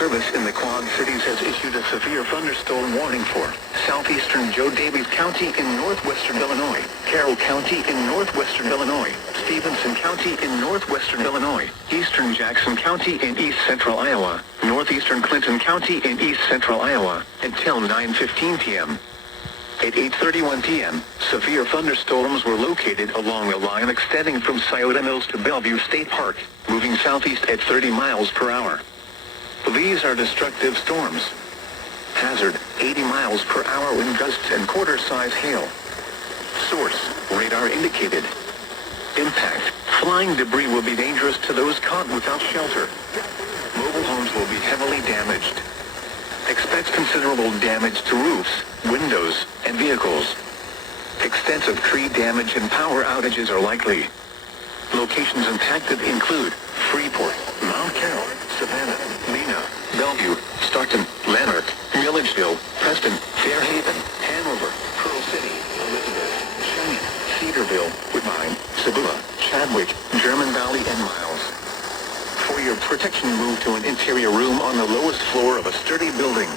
Service in the Quad Cities has issued a severe thunderstorm warning for southeastern Joe Daviess County in northwestern Illinois, Carroll County in northwestern Illinois, Stevenson County in northwestern Illinois, eastern Jackson County in east central Iowa, northeastern Clinton County in east central Iowa, until 9:15 p.m. At 8:31 p.m., severe thunderstorms were located along the line extending from Scioto Mills to Bellevue State Park, moving southeast at 30 miles per hour. These are destructive storms. Hazard, 80 miles per hour wind gusts and quarter-size hail. Source, radar indicated. Impact, flying debris will be dangerous to those caught without shelter. Mobile homes will be heavily damaged. Expect considerable damage to roofs, windows, and vehicles. Extensive tree damage and power outages are likely. Locations impacted include Freeport, Mount Carroll, Savannah, Mena, Bellevue, Stockton, Lanark, Milledgeville, Preston, Fairhaven, Hanover, Pearl City, Elizabeth, Cheyenne, Cedarville, Woodbine, Sabula, Chadwick, German Valley, and Miles. For your protection, move to an interior room on the lowest floor of a sturdy building.